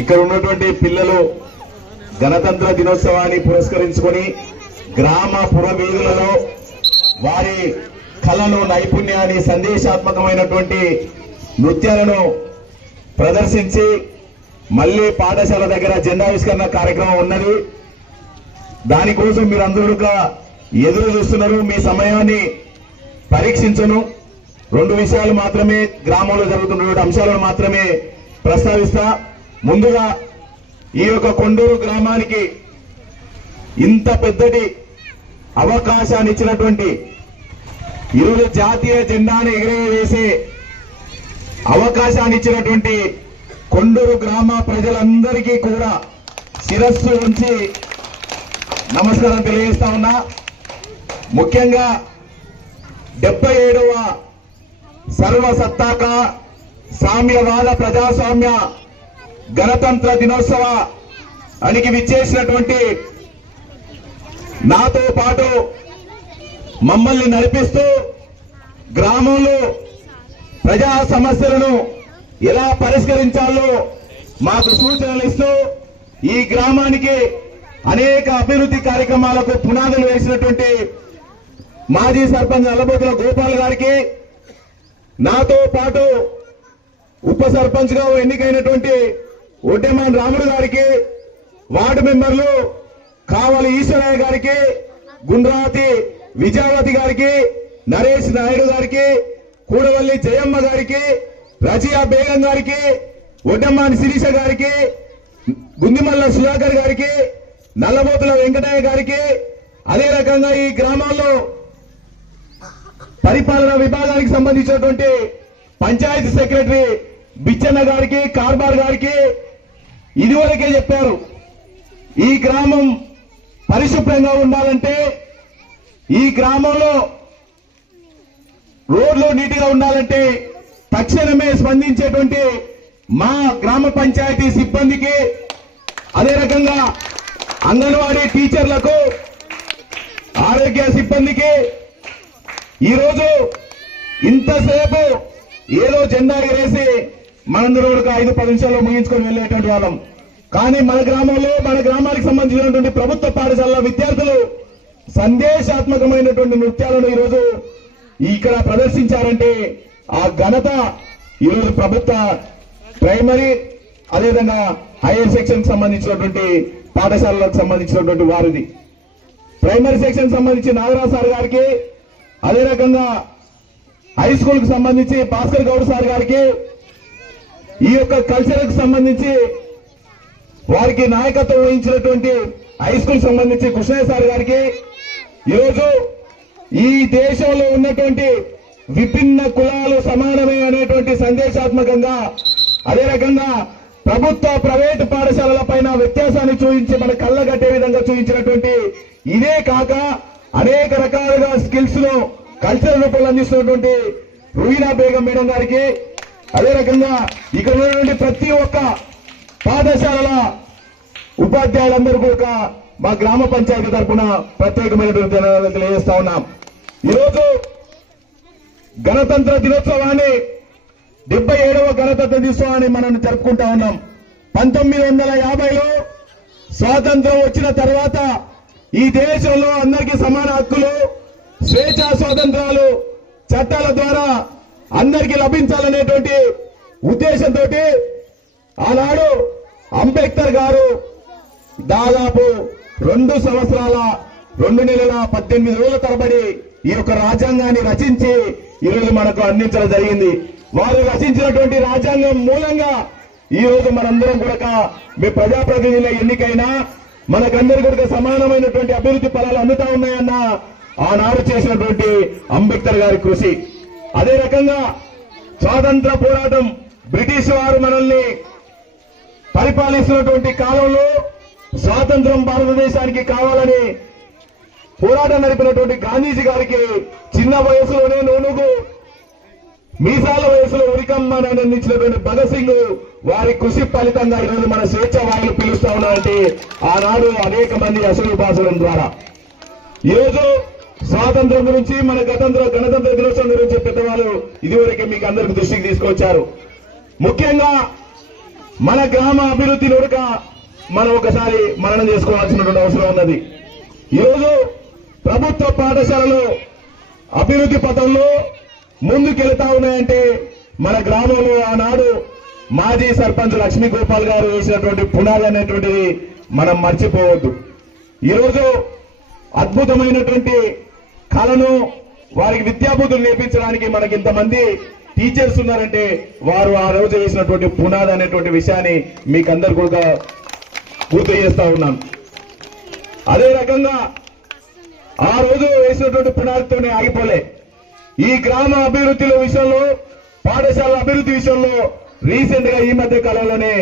ఇక్కడ ఉన్నటువంటి పిల్లలు గణతంత్ర దినోత్సవాన్ని పురస్కరించుకొని గ్రామ పుర వీధులలో వారి కళలు నైపుణ్యాన్ని సందేశాత్మకమైనటువంటి నృత్యాలను ప్రదర్శించి మళ్ళీ పాఠశాల దగ్గర జెండావిష్కరణ కార్యక్రమం ఉన్నది. దానికోసం మీరు అందరూ ఎదురు చూస్తున్నారు. మీ సమయాన్ని పరీక్షించను. రెండు విషయాలు మాత్రమే గ్రామంలో జరుగుతున్నటువంటి అంశాలను మాత్రమే ప్రస్తావిస్తా. ముందుగా ఈ యొక్క కొండూరు గ్రామానికి ఇంత పెద్దటి అవకాశాన్ని ఇచ్చినటువంటి ఈరోజు జాతీయ జెండాను ఎగరవేసే అవకాశాన్ని ఇచ్చినటువంటి కొండూరు గ్రామ ప్రజలందరికీ కూడా శిరస్సు ఉంచి నమస్కారం తెలియజేస్తా ఉన్నా. ముఖ్యంగా డెబ్బై ఏడవ సర్వసత్తాక సామ్యవాద ప్రజాస్వామ్య గణతంత్ర దినోత్సవ అనికి విచ్చేసినటువంటి నాతో పాటు మమ్మల్ని నడిపిస్తూ గ్రామంలో ప్రజా సమస్యలను ఎలా పరిష్కరించాలో మాకు సూచనలు ఇస్తూ ఈ గ్రామానికి అనేక అభివృద్ధి కార్యక్రమాలకు పునాదులు వేసినటువంటి మాజీ సర్పంచ్ అల్లబోతుల గోపాల్ గారికి నాతో పాటు ఉప సర్పంచ్గా ఎన్నికైనటువంటి ఒడ్డెమాన్ రాముడు గారికి వార్డు మెంబర్లు కావలి ఈశ్వరయ్య గారికి గుండ్రాతి విజయావతి గారికి నరేష్ నాయుడు గారికి కూడవల్లి జయమ్మ గారికి రజియా బేగం గారికి ఒడ్డమ్మాని శిరీష గారికి గుందిమల్ల సుధాకర్ గారికి నల్లబోతుల వెంకటయ్య గారికి అదే రకంగా ఈ గ్రామాల్లో పరిపాలన విభాగానికి సంబంధించినటువంటి పంచాయతీ సెక్రటరీ బిచ్చన్న గారికి కార్బార్ గారికి ఇదివరకే చెప్పారు ఈ గ్రామం పరిశుభ్రంగా ఉండాలంటే ఈ గ్రామంలో రోడ్లు నీటిగా ఉండాలంటే తక్షణమే స్పందించేటువంటి మా గ్రామ పంచాయతీ సిబ్బందికి అదే రకంగా అంగన్వాడీ టీచర్లకు ఆరోగ్య సిబ్బందికి ఈరోజు ఇంతసేపు ఏదో జెండా ఎగరేసి మనందరూ ఒక ఐదు పది నిమిషాల్లో ముగించుకొని వెళ్ళేటువంటి వాళ్ళం. కానీ మన గ్రామంలో మన గ్రామానికి సంబంధించినటువంటి ప్రభుత్వ పాఠశాలలో విద్యార్థులు సందేశాత్మకమైనటువంటి నృత్యాలను ఈరోజు ఇక్కడ ప్రదర్శించారంటే ఆ ఘనత ఈరోజు ప్రభుత్వ ప్రైమరీ అదేవిధంగా హైయర్ సెక్షన్ సంబంధించినటువంటి పాఠశాలలకు సంబంధించినటువంటి వారిది. ప్రైమరీ సెక్షన్ సంబంధించి నాగరాజ్ సార్ గారికి అదే రకంగా హై స్కూల్కు సంబంధించి భాస్కర్ గౌడ్ సార్ గారికి ఈ యొక్క కల్చర్కు సంబంధించి వారికి నాయకత్వం వహించినటువంటి హై స్కూల్ సంబంధించి కృష్ణయ్య సార్ గారికి ఈరోజు ఈ దేశంలో ఉన్నటువంటి విభిన్న కులాలు సమానమే అనేటువంటి సందేశాత్మకంగా అదే రకంగా ప్రభుత్వ ప్రైవేటు పాఠశాలల పైన వ్యత్యాసాన్ని చూపించి మన కళ్ళగట్టే విధంగా చూపించినటువంటి ఇదే కాక అనేక రకాలుగా స్కిల్స్ను కల్చర్ రూపంలో అందిస్తున్నటువంటి రుహీనా బేగం మేడం గారికి అదే రకంగా ఇక్కడ ఉన్నటువంటి ప్రతి ఒక్క పాఠశాలల ఉపాధ్యాయులందరూ కూడా మా గ్రామ పంచాయతీ తరఫున ప్రత్యేకమైనటువంటి ధన్యవాదాలు తెలియజేస్తా ఉన్నాం. ఈరోజు గణతంత్ర దినోత్సవాన్ని డెబ్బై ఏడవ గణతంత్ర దినోత్సవాన్ని మనం జరుపుకుంటా ఉన్నాం. పంతొమ్మిది వందల యాభైలో స్వాతంత్రం వచ్చిన తర్వాత ఈ దేశంలో అందరికీ సమాన హక్కులు స్వేచ్ఛా స్వాతంత్రాలు చట్టాల ద్వారా అందరికీ లభించాలనేటువంటి ఉద్దేశంతో ఆనాడు అంబేద్కర్ గారు దాదాపు రెండు సంవత్సరాల రెండు నెలల పద్దెనిమిది రోజుల తరబడి ఈ యొక్క రాజ్యాంగాన్ని రచించి ఈరోజు మనకు అందించడం జరిగింది. వారు రచించినటువంటి రాజ్యాంగం మూలంగా ఈ రోజు మనందరం కూడా మీ ప్రజాప్రతినిధుల ఎన్నికైనా మనకందరి కూడా సమానమైనటువంటి అభివృద్ధి ఫలాలు అందుతా ఉన్నాయన్న ఆనాడు చేసినటువంటి అంబేద్కర్ గారి కృషి. అదే రకంగా స్వాతంత్ర పోరాటం బ్రిటిష్ వారు మనల్ని పరిపాలిస్తున్నటువంటి కాలంలో స్వాతంత్రం భారతదేశానికి కావాలని పోరాటం నడిపినటువంటి గాంధీజీ గారికి చిన్న వయసులోనే నూనుగు మీసాల వయసులో ఉరికమ్మని అందించినటువంటి భగత్ సింగ్ వారి కృషి ఫలితంగా ఈరోజు మన స్వేచ్ఛ వాయులు పిలుస్తా ఉన్నారంటే ఆనాడు అనేక మంది అసలుపాసనం ద్వారా. ఈరోజు స్వాతంత్రం గురించి మన గతంత్ర గణతంత్ర దినోత్సవం గురించి పెద్దవాళ్ళు ఇదివరకే మీకు అందరికి దృష్టికి తీసుకొచ్చారు. ముఖ్యంగా మన గ్రామ అభివృద్ధి నుడక మనం ఒకసారి మననం చేసుకోవాల్సినటువంటి అవసరం ఉన్నది. ఈరోజు ప్రభుత్వ పాఠశాలలు అభివృద్ధి పథంలో ముందుకెళ్తా ఉన్నాయంటే మన గ్రామంలో ఆనాడు మాజీ సర్పంచ్ లక్ష్మీ గోపాల్ గారు వేసినటువంటి పునాది అనేటువంటిది మనం మర్చిపోవద్దు. ఈరోజు అద్భుతమైనటువంటి కళను వారికి విద్యాబుద్ధులు నేర్పించడానికి మనకి ఇంతమంది టీచర్స్ ఉన్నారంటే వారు ఆ రోజు వేసినటువంటి పునాది అనేటువంటి విషయాన్ని మీకు అందరు కూడా గుర్తు చేస్తా ఉన్నాను. అదే రకంగా ఆ రోజు వేసినటువంటి పునాదితోనే ఆగిపోలే. ఈ గ్రామ అభివృద్ధిలో విషయంలో పాఠశాల అభివృద్ధి విషయంలో రీసెంట్గా ఈ మధ్య కాలంలోనే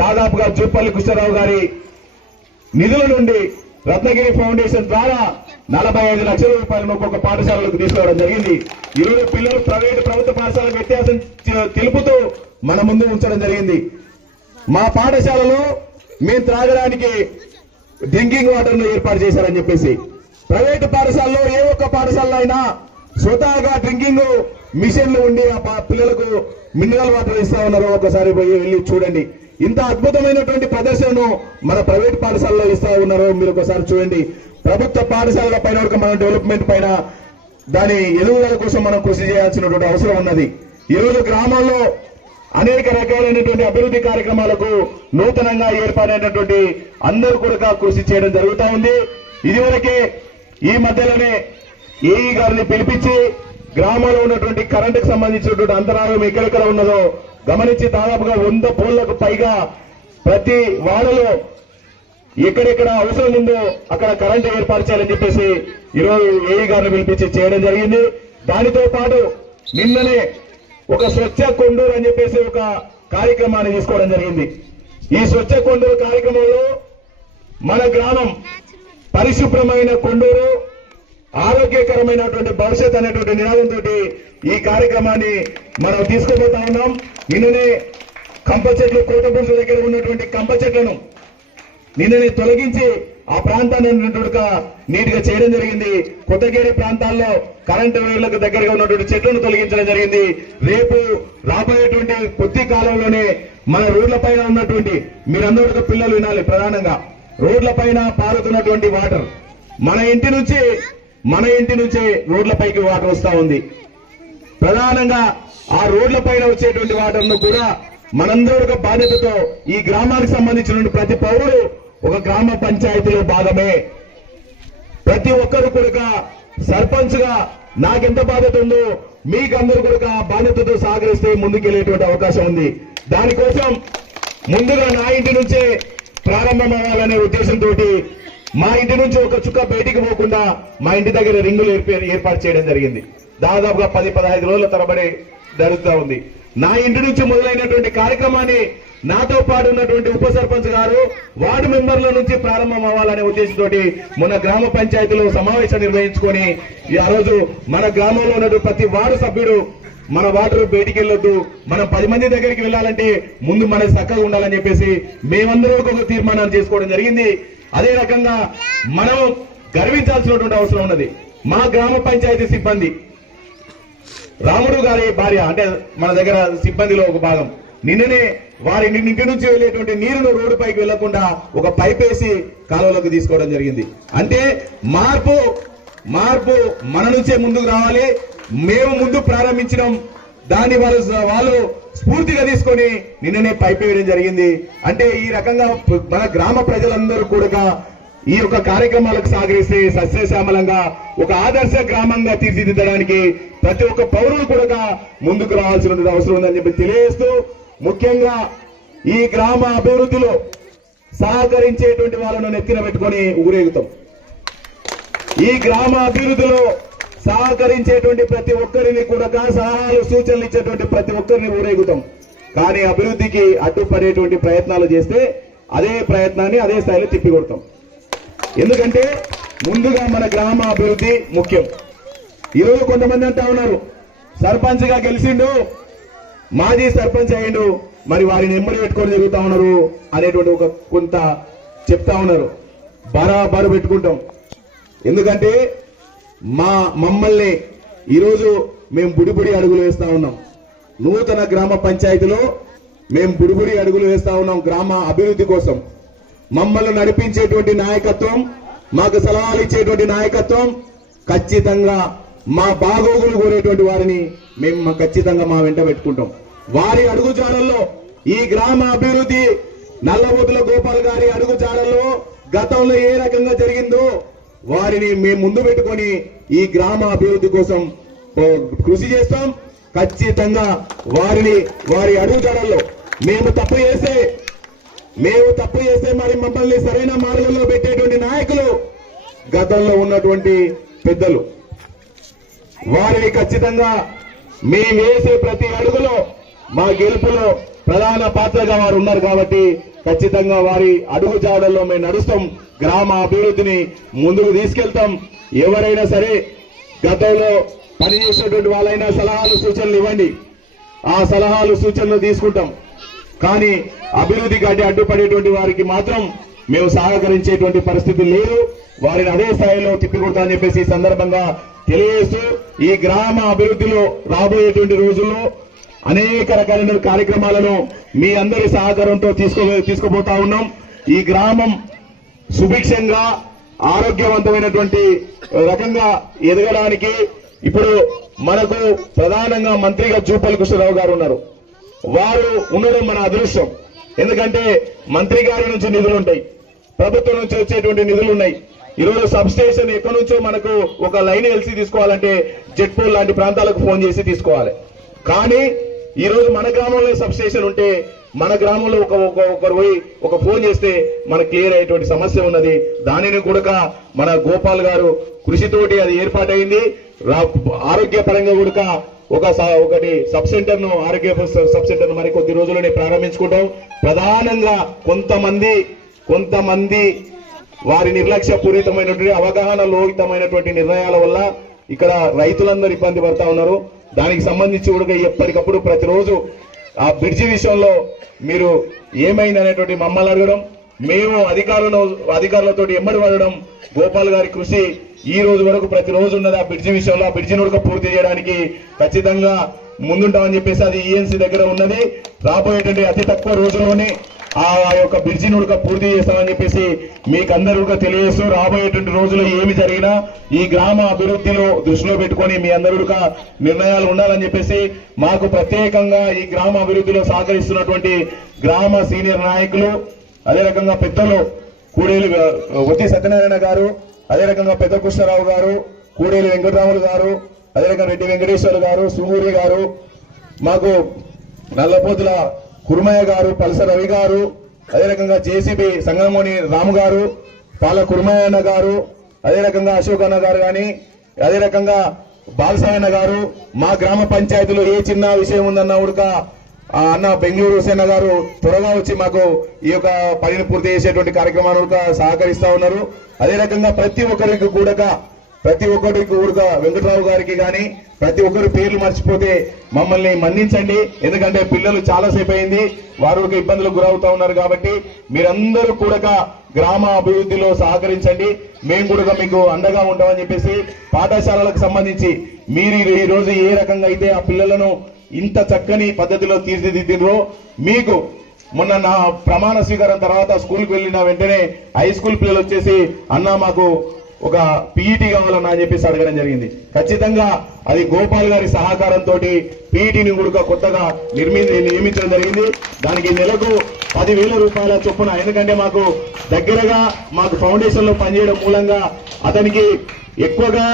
దాదాపుగా జూపల్లి కృష్ణారావు గారి నిధుల నుండి రత్నగిరి ఫౌండేషన్ ద్వారా నలభై ఐదు లక్షల రూపాయలను ఒక్కొక్క పాఠశాలలకు తీసుకోవడం జరిగింది. ఈరోజు పిల్లలు ప్రైవేటు ప్రభుత్వ పాఠశాలకు వ్యత్యాసం తెలుపుతూ మన ముందు ఉంచడం జరిగింది. మా పాఠశాలలో మేము త్రాగడానికి డ్రింకింగ్ వాటర్ను ఏర్పాటు చేశారని చెప్పేసి. ప్రైవేటు పాఠశాలలో ఏ ఒక్క పాఠశాలలో అయినా స్వతహాగా డ్రింకింగ్ మిషన్లు ఉండి ఆ పా- పిల్లలకు మినరల్ వాటర్ ఇస్తా ఉన్నారో ఒకసారి పోయి వెళ్ళి చూడండి. ఇంత అద్భుతమైనటువంటి ప్రదర్శనను మన ప్రైవేట్ పాఠశాలలో ఇస్తా ఉన్నారో మీరు ఒకసారి చూడండి. ప్రభుత్వ పాఠశాలల పైన వరకు మన డెవలప్మెంట్ పైన దాని ఎదుగుదల కోసం మనం కృషి చేయాల్సినటువంటి అవసరం ఉన్నది. ఈ రోజు గ్రామాల్లో అనేక రకాలైనటువంటి అభివృద్ధి కార్యక్రమాలకు నూతనంగా ఏర్పాటైనటువంటి అందరూ కూడా కృషి చేయడం జరుగుతూ ఉంది. ఇదివరకే ఈ మధ్యలోనే ఏఈ గారిని పిలిపించి గ్రామంలో ఉన్నటువంటి కరెంటుకు సంబంధించినటువంటి అంతరాయం ఎక్కడెక్కడ ఉన్నదో గమనించి దాదాపుగా వంద పోళ్ళకు పైగా ప్రతి వాడలో ఎక్కడెక్కడ అవసరం ఉందో అక్కడ కరెంట్ ఏర్పాటు చేయాలని చెప్పేసి ఈరోజు ఏఈ గారిని పిలిపించి చేయడం జరిగింది. దానితో పాటు నిన్ననే ఒక స్వచ్ఛ కొండూరు అని చెప్పేసి ఒక కార్యక్రమాన్ని తీసుకోవడం జరిగింది. ఈ స్వచ్ఛ కొండూరు కార్యక్రమంలో మన గ్రామం పరిశుభ్రమైన కొండూరు ఆరోగ్యకరమైనటువంటి భవిష్యత్ అనేటువంటి నినాదంతో ఈ కార్యక్రమాన్ని మనం తీసుకుపోతా ఉన్నాం. నిన్ననే కంప చెట్లు కోటపురుషు దగ్గర ఉన్నటువంటి కంప చెట్లను నిన్ననే తొలగించి ఆ ప్రాంతాన్ని నీట్గా చేయడం జరిగింది. కొత్తగేరి ప్రాంతాల్లో కరెంటు వైర్లకు దగ్గరగా ఉన్నటువంటి చెట్లను తొలగించడం జరిగింది. రేపు రాబోయేటువంటి కొద్ది కాలంలోనే మన రోడ్ల పైన ఉన్నటువంటి మీరందరూ పిల్లలు వినాలి ప్రధానంగా. రోడ్ల పైన పారుతున్నటువంటి వాటర్ మన ఇంటి నుంచి మన ఇంటి నుంచే రోడ్లపైకి వాటర్ వస్తా ఉంది. ప్రధానంగా ఆ రోడ్ల పైన వచ్చేటువంటి వాటర్ను కూడా మనందరూ ఒక బాధ్యతతో ఈ గ్రామానికి సంబంధించిన ప్రతి పౌరుడు ఒక గ్రామ పంచాయతీలో భాగమే. ప్రతి ఒక్కరు కొడుక సర్పంచ్గా నాకెంత బాధ్యత ఉందో మీకందరూ కొడుక బాధ్యతతో సహకరిస్తే ముందుకెళ్ళేటువంటి అవకాశం ఉంది. దానికోసం ముందుగా నా ఇంటి నుంచే ప్రారంభం అవ్వాలనే ఉద్దేశంతో మా ఇంటి నుంచి ఒక చుక్క బయటికి పోకుండా మా ఇంటి దగ్గర రింగులు ఏర్పే- ఏర్పాటు చేయడం జరిగింది. దాదాపుగా పది పదహైదు రోజుల తరబడి జరుగుతూ ఉంది. నా ఇంటి నుంచి మొదలైనటువంటి కార్యక్రమాన్ని నాతో పాటు ఉన్నటువంటి ఉప సర్పంచ్ గారు వార్డు మెంబర్ల నుంచి ప్రారంభం అవ్వాలనే ఉద్దేశంతో మన గ్రామ పంచాయతీలో సమావేశం నిర్వహించుకొని ఈ ఆ రోజు మన గ్రామంలో ఉన్నటువంటి ప్రతి వార్డు సభ్యుడు మన వాటర్ బయటికి వెళ్ళొద్దు. మనం పది మంది దగ్గరికి వెళ్ళాలంటే ముందు మనకి చక్కగా ఉండాలని చెప్పేసి మేమందరూ ఒక తీర్మానాన్ని చేసుకోవడం జరిగింది. అదే రకంగా మనం గర్వించాల్సినటువంటి అవసరం ఉన్నది. మా గ్రామ పంచాయతీ సిబ్బంది. రాముడు గారి భార్య అంటే మన దగ్గర సిబ్బందిలో ఒక భాగం. నిన్ననే వారి ఇంటి నుంచి వెళ్ళేటువంటి నీరును రోడ్డు పైకి వెళ్ళకుండా ఒక పైప్ వేసి కాలువలోకి తీసుకోవడం జరిగింది. అంటే మార్పు మార్పు మన నుంచే ముందుకు రావాలి. మేము ముందు ప్రారంభించడం దాన్ని వాళ్ళు వాళ్ళు స్ఫూర్తిగా తీసుకొని నిన్ననే పైపేయడం జరిగింది. అంటే ఈ రకంగా మన గ్రామ ప్రజలందరూ కూడా ఈ యొక్క కార్యక్రమాలకు సహకరిస్తే సస్యశ్యామలంగా ఒక ఆదర్శ గ్రామంగా తీర్చిదిద్దడానికి ప్రతి ఒక్క పౌరులు కూడా ముందుకు రావాల్సిన అవసరం ఉందని చెప్పి తెలియజేస్తూ ముఖ్యంగా ఈ గ్రామ అభివృద్ధిలో సహకరించేటువంటి వాళ్ళను నెత్తిన పెట్టుకొని ఊరేగుతాం. ఈ గ్రామ అభివృద్ధిలో సహకరించేటువంటి ప్రతి ఒక్కరిని కూడా సలహాలు సూచనలు ఇచ్చేటువంటి ప్రతి ఒక్కరిని ఊరేగుతాం. కానీ అభివృద్ధికి అడ్డుపడేటువంటి ప్రయత్నాలు చేస్తే అదే ప్రయత్నాన్ని అదే స్థాయిలో తిప్పికొడతాం. ఎందుకంటే ముందుగా మన గ్రామ అభివృద్ధి ముఖ్యం. ఈరోజు కొంతమంది అంటా ఉన్నారు సర్పంచ్గా గెలిచిండు మాజీ సర్పంచ్ అయ్యిండు మరి వారిని ఎమ్మడి పెట్టుకొని తిరుగుతా ఉన్నారు అనేటువంటి ఒక కొంత చెప్తా ఉన్నారు. బరాబరు పెట్టుకుంటాం. ఎందుకంటే మా మమ్మల్ని ఈరోజు మేము బుడిబుడి అడుగులు వేస్తా ఉన్నాం. నూతన గ్రామ పంచాయతీలో మేము బుడిబుడి అడుగులు వేస్తా ఉన్నాం గ్రామ అభివృద్ధి కోసం. మమ్మల్ని నడిపించేటువంటి నాయకత్వం మాకు సలహాలు ఇచ్చేటువంటి నాయకత్వం ఖచ్చితంగా మా బాగోగులు కోరేటువంటి వారిని మేము ఖచ్చితంగా మా వెంట పెట్టుకుంటాం. వారి అడుగుజాడల్లో ఈ గ్రామ అభివృద్ధి నల్లబొద్దుల గోపాల్ గారి అడుగుజాడల్లో గతంలో ఏ రకంగా జరిగిందో వారిని మేము ముందు పెట్టుకొని ఈ గ్రామ అభివృద్ధి కోసం కృషి చేస్తాం. ఖచ్చితంగా వారిని వారి అడుగుజాడల్లో మేము తప్పు చేస్తే మేము తప్పు చేస్తే మరి మమ్మల్ని సరైన మార్గంలో పెట్టేటువంటి నాయకులు గతంలో ఉన్నటువంటి పెద్దలు. వారిని ఖచ్చితంగా మేము వేసే ప్రతి అడుగులో మా గెలుపులో ప్రధాన పాత్రగా వారు ఉన్నారు కాబట్టి ఖచ్చితంగా వారి అడుగు జాడల్లో మేము నడుస్తాం. గ్రామ అభివృద్ధిని ముందుకు తీసుకెళ్తాం. ఎవరైనా సరే గతంలో పనిచేసినటువంటి వాళ్ళైనా సలహాలు సూచనలు ఇవ్వండి. ఆ సలహాలు సూచనలు తీసుకుంటాం. కానీ అభివృద్ధికి అడ్డు అడ్డుపడేటువంటి వారికి మాత్రం మేము సహకరించేటువంటి పరిస్థితి లేదు. వారిని అదే స్థాయిలో తిప్పికొడతామని చెప్పేసి ఈ సందర్భంగా తెలియజేస్తూ ఈ గ్రామ అభివృద్ధిలో రాబోయేటువంటి రోజుల్లో అనేక రకాలైన కార్యక్రమాలను మీ అందరి సహకారంతో తీసుకో తీసుకుపోతా ఉన్నాం. ఈ గ్రామం సుభిక్షంగా ఆరోగ్యవంతమైనటువంటి రకంగా ఎదగడానికి ఇప్పుడు మనకు ప్రధానంగా మంత్రిగా జూపల్లి కృష్ణరావు గారు ఉన్నారు. వారు ఉండడం మన అదృష్టం. ఎందుకంటే మంత్రి గారి నుంచి నిధులు ఉంటాయి. ప్రభుత్వం నుంచి వచ్చేటువంటి నిధులు ఉన్నాయి. ఈరోజు సబ్ స్టేషన్ ఎక్కడి నుంచో మనకు ఒక లైన్ ఎల్సీ తీసుకోవాలంటే జెట్పోల్ లాంటి ప్రాంతాలకు ఫోన్ చేసి తీసుకోవాలి. కానీ ఈ రోజు మన గ్రామంలో సబ్ స్టేషన్ ఉంటే మన గ్రామంలో ఒక ఒకరు పోయి ఒక ఫోన్ చేస్తే మనకు క్లియర్ అయ్యేటువంటి సమస్య ఉన్నది. దానిని కూడా మన గోపాల్ గారు కృషితోటి అది ఏర్పాటైంది. రా- ఆరోగ్యపరంగా కూడా ఒక ఒకటి సబ్ సెంటర్ను ఆరోగ్య సబ్ సెంటర్ మరి కొద్ది రోజుల్లోనే ప్రారంభించుకుంటాం. ప్రధానంగా కొంతమంది కొంతమంది వారి నిర్లక్ష్య పూరితమైనటువంటి అవగాహన లోహితమైనటువంటి నిర్ణయాల వల్ల ఇక్కడ రైతులందరూ ఇబ్బంది పడతా ఉన్నారు. దానికి సంబంధించి కూడా ఎప్పటికప్పుడు ప్రతిరోజు ఆ బ్రిడ్జి విషయంలో మీరు ఏమైంది అనేటువంటి మమ్మల్ని అడగడం మేము అధికారులను అధికారులతో ఎమ్మడి పడడం గోపాల్ గారి కృషి ఈ రోజు వరకు ప్రతిరోజు ఉన్నది ఆ బ్రిడ్జి విషయంలో. ఆ బ్రిడ్జిని ఉడక పూర్తి చేయడానికి ఖచ్చితంగా ముందుంటామని చెప్పేసి అది ఈఎన్సీ దగ్గర ఉన్నది. రాబోయేటువంటి అతి తక్కువ రోజుల్లోనే ఆ యొక్క బ్రిడ్జిని ఉడక పూర్తి చేస్తామని చెప్పేసి మీకు అందరూ కూడా తెలియజేస్తూ రాబోయేటువంటి రోజుల్లో ఏమి జరిగినా ఈ గ్రామ అభివృద్ధిలో దృష్టిలో పెట్టుకొని మీ అందరూ నిర్ణయాలు ఉండాలని చెప్పేసి మాకు ప్రత్యేకంగా ఈ గ్రామ అభివృద్ధిలో సహకరిస్తున్నటువంటి గ్రామ సీనియర్ నాయకులు అదే రకంగా పెద్దలు కూడేలు వద్ది సత్యనారాయణ గారు అదే రకంగా పెద్ద కృష్ణారావు గారు కూడేలు వెంకటరాములు గారు అదే రకంగా రెడ్డి వెంకటేశ్వర్ గారు సుమూరి గారు మాకు నల్లపోతుల కురుమయ్య గారు పలస రవి గారు అదే రకంగా జేసీబీ సంగమోని రాము గారు పాల కుర్మయ్య గారు అదే రకంగా అశోక్ అన్న గారు కానీ అదే రకంగా బాలసాయన్న గారు మా గ్రామ పంచాయతీలో ఏ చిన్న విషయం ఉందన్న ఉడక అన్న బెంగళూరు హుసేన గారు త్వరగా వచ్చి మాకు ఈ యొక్క పనిని పూర్తి చేసేటువంటి కార్యక్రమాలు కూడా సహకరిస్తా ఉన్నారు. అదే రకంగా ప్రతి ఒక్కరికి కూడా ప్రతి ఒక్కరికి కూడా వెంకటరావు గారికి కానీ ప్రతి ఒక్కరు పేర్లు మర్చిపోతే మమ్మల్ని మన్నించండి. ఎందుకంటే పిల్లలు చాలాసేపు అయింది. వారు ఒక ఇబ్బందులకు గురవుతా ఉన్నారు కాబట్టి మీరందరూ కూడా గ్రామ అభివృద్ధిలో సహకరించండి. మేము కూడా మీకు అండగా ఉంటామని చెప్పేసి పాఠశాలలకు సంబంధించి మీరు ఈ రోజు ఏ రకంగా అయితే ఆ పిల్లలను ఇంత చక్కని పద్ధతిలో తీర్చిదిద్దిరో మీకు మొన్న నా ప్రమాణ స్వీకారం తర్వాత స్కూల్కి వెళ్ళిన వెంటనే హై స్కూల్ పిల్లలు వచ్చేసి అన్న మాకు ఒక పీఈటీ కావాలన్నా అని చెప్పేసి అడగడం జరిగింది. ఖచ్చితంగా అది గోపాల్ గారి సహకారంతో పీఈటీని కూడా కొత్తగా నిర్మి నియమించడం జరిగింది. దానికి నెలకు పదివేల రూపాయల చొప్పున ఎందుకంటే మాకు దగ్గరగా మాకు ఫౌండేషన్లో పనిచేయడం మూలంగా అతనికి ఎక్కువగా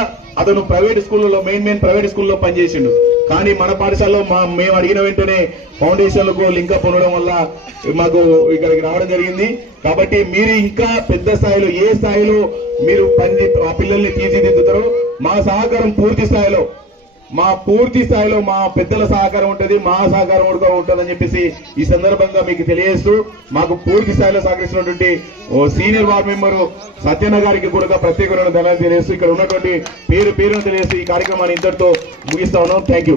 అతను ప్రైవేట్ స్కూల్లో మెయిన్ మెయిన్ ప్రైవేట్ స్కూల్లో పనిచేసిండు. కానీ మన పాఠశాలలో మా మేము అడిగిన వెంటనే ఫౌండేషన్లకు లింకప్ ఉండడం వల్ల మాకు ఇక్కడికి రావడం జరిగింది. కాబట్టి మీరు ఇంకా పెద్ద స్థాయిలో ఏ స్థాయిలో మీరు పని ఆ పిల్లల్ని తీర్చిదిద్దుతారో మా సహకారం పూర్తి స్థాయిలో మా పూర్తి స్థాయిలో మా పెద్దల సహకారం ఉంటుంది మా సహకారం కూడా ఉంటుందని చెప్పేసి ఈ సందర్భంగా మీకు తెలియజేస్తూ మాకు పూర్తి స్థాయిలో సహకరిస్తున్నటువంటి ఓ సీనియర్ వార్డ్ మెంబరు సత్యన్న గారికి కూడా ప్రత్యేకమైన ధన్యవాదాలు తెలియజేస్తూ ఇక్కడ ఉన్నటువంటి పేరు పేరును తెలియజేస్తూ ఈ కార్యక్రమాన్ని ఇంతటితో ముగిస్తా ఉన్నాం. Thank you